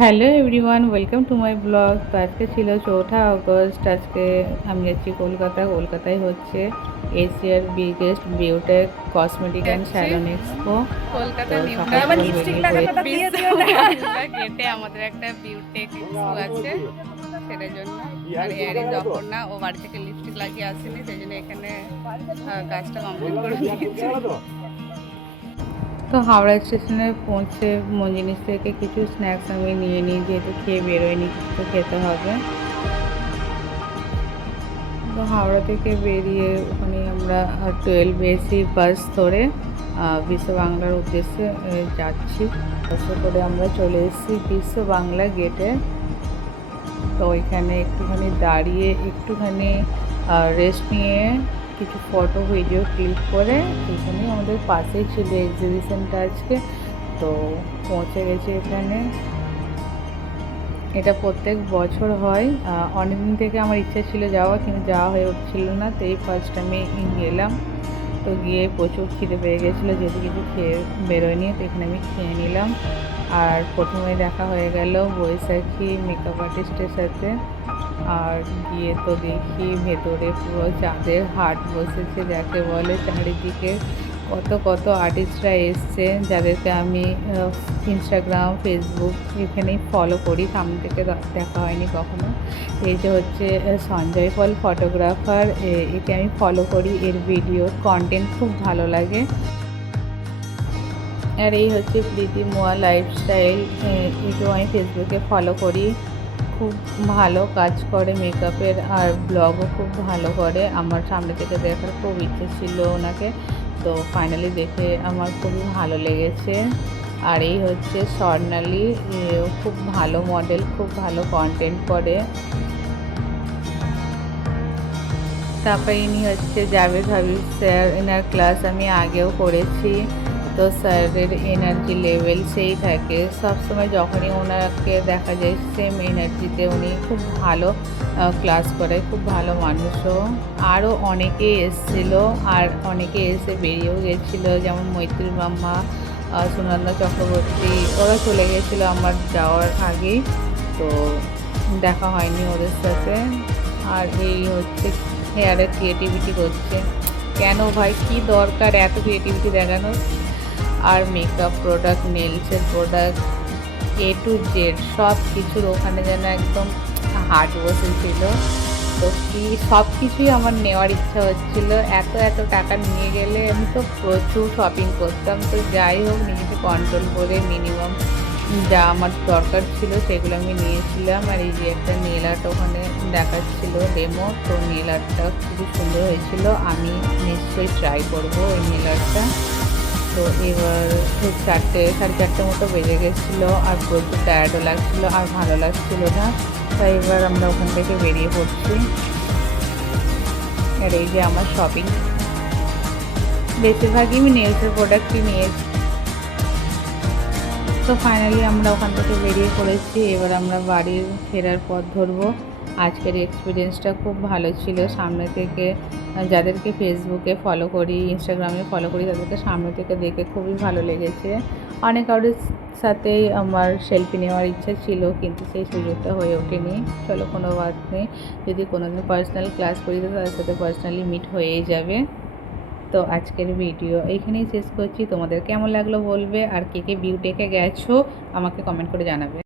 Hello everyone, welcome to my blog. তো আজকে ছিল 4 আগস্ট। আজকে আমি যাচ্ছি কলকাতায় হচ্ছে এশিয়ার biggest Beautech cosmetic and salon expo. Kolkata তো নিউ সকাল সকাল বেরিয়ে পড়েছি। গেটে আমাদের একটা বিউটেক এক্সপো আছে, সেটার জন্য। আর এয়ারিজ অপর্ণা ও বাড়ি থেকে লিপস্টিক লাগিয়ে আসেনি, সেই জন্য এখানে কাজটা কমপ্লিট করে দিয়েছে। তো হাওড়া স্টেশনে পৌঁছে মঞ্জিনিস থেকে কিছু স্ন্যাক্স আমি নিয়ে নিই, যেহেতু খেয়ে বেরোয়নি, কিছু তো খেতে হবে। তো হাওড়া থেকে বেরিয়ে ওখানে আমরা 12 এসি বাস ধরে বিশ্ব বাংলার উদ্দেশ্যে যাচ্ছি। বাসে করে আমরা চলে এসেছি বিশ্ব বাংলা গেটে। তো ওইখানে একটুখানি দাঁড়িয়ে একটুখানি রেস্ট নিয়ে কিছু ফটো ভিডিও ক্লিক করে এখানে আমাদের পাশেই ছিল এক্সিবিশনটা আজকে। তো পৌঁছে গেছি এখানে। এটা প্রত্যেক বছর হয়। অনেকদিন থেকে আমার ইচ্ছা ছিল যাওয়া, কিন্তু যাওয়া হয়ে উঠছিল না। তো এই ফার্স্ট টাইমে গেলাম। তো গিয়ে প্রচুর খিদে পেয়ে গেছিলো, যেহেতু কিছু খেয়ে বেরোয়নি। তো এখানে আমি খেয়ে নিলাম। আর প্রথমে দেখা হয়ে গেল বৈশাখী মেকআপ আর্টিস্টের সাথে। আর গিয়ে তো দেখি ভেতরে পুরো চাঁদের হাট বসেছে, যাকে বলে। চারিদিকে কত কত আর্টিস্টরা এসছে, যাদেরকে আমি ইনস্টাগ্রাম, ফেসবুক এখানেই ফলো করি। সামনে থেকে দেখা হয়নি কখনো। এই যে হচ্ছে সঞ্জয় পল ফটোগ্রাফার, একে আমি ফলো করি। এর ভিডিও কন্টেন্ট খুব ভালো লাগে। আর এই হচ্ছে প্রীতি মোয়া লাইফস্টাইল, একেও আমি ফেসবুকে ফলো করি। খুব ভালো কাজ করে মেকআপের, আর ব্লগও খুব ভালো করে। আমার সামনে থেকে দেখার খুব ইচ্ছে ছিল ওনাকে। তো ফাইনালি দেখে আমার খুবই ভালো লেগেছে। আর এই হচ্ছে স্বর্ণালী, খুব ভালো মডেল, খুব ভালো কন্টেন্ট করে। তারপরে ইনি হচ্ছে জাভেদ হাবিব স্যার। এনার ক্লাস আমি আগেও করেছি। তো স্যারের এনার্জি লেভেল সেই থাকে সবসময়, যখনই ওনাকে দেখা যায় সেম এনার্জিতে। উনি খুব ভালো ক্লাস করে, খুব ভালো মানুষও। আরও অনেকেই এসেছিলো, আর অনেকে এসে বেরিয়েও গেছিলো, যেমন মৈত্রী মাম্মা, সুনন্দা চক্রবর্তী। ওরা চলে গেছিলো আমার যাওয়ার আগেই, তো দেখা হয়নি ওদের সাথে। আর এই হচ্ছে হেয়ারের ক্রিয়েটিভিটি করছে। কেন ভাই, কি দরকার এত ক্রিয়েটিভিটি দেখানোর? আর মেকআপ প্রোডাক্ট, নেলসের প্রোডাক্ট, A to Z সব কিছুর ওখানে যেন একদম হাট বসেছিল। তো কি সব কিছুই আমার নেওয়ার ইচ্ছা হচ্ছিল। এত এত টাকা নিয়ে গেলে আমি তো প্রচুর শপিং করতাম। তো যাই হোক, নিজেকে কন্ট্রোল করে মিনিমাম যা আমার দরকার ছিল সেগুলো আমি নিয়েছিলাম। আর এই যে একটা নেল আর্ট ওখানে দেখাচ্ছিল ডেমো, তো নেল আর্টটা খুবই সুন্দর হয়েছিল। আমি নিশ্চয়ই ট্রাই করবো ওই নেল আর্টটা। তো এবার 4:30 মতো বেজে গেছিলো, আর প্রচুর টায়ার্ডও লাগছিলো, আর ভালো লাগছিলো না। তাই এবার আমরা ওখান থেকে বেরিয়ে পড়ছি। আর এই যে আমার শপিং, বেশিরভাগই আমি নেলসের প্রোডাক্টই নিয়েছি। তো ফাইনালি আমরা ওখান থেকে বেরিয়ে পড়েছি। এবার আমরা বাড়ির ফেরার পথ ধরবো। আজকের এক্সপিরিয়েন্সটা খুব ভালো ছিল। সামনে থেকে যাদেরকে ফেসবুকে ফলো করি, ইনস্টাগ্রামে ফলো করি, তাদেরকে সামনে থেকে দেখে খুবই ভালো লেগেছে। অনেক কারোর সাথেই আমার সেলফি নেওয়ার ইচ্ছা ছিল, কিন্তু সেই সুযোগটা হয়ে ওঠেনি। চলো, কোনো বাত নেই। যদি কোনোদিন পার্সোনাল ক্লাস করি তো তাদের সাথে পার্সোনালি মিট হয়েই যাবে। তো আজকের ভিডিও এইখানেই শেষ করছি। তোমাদের কেমন লাগলো বলবে, আর কে কে বিউটেকে গেছো আমাকে কমেন্ট করে জানাবে।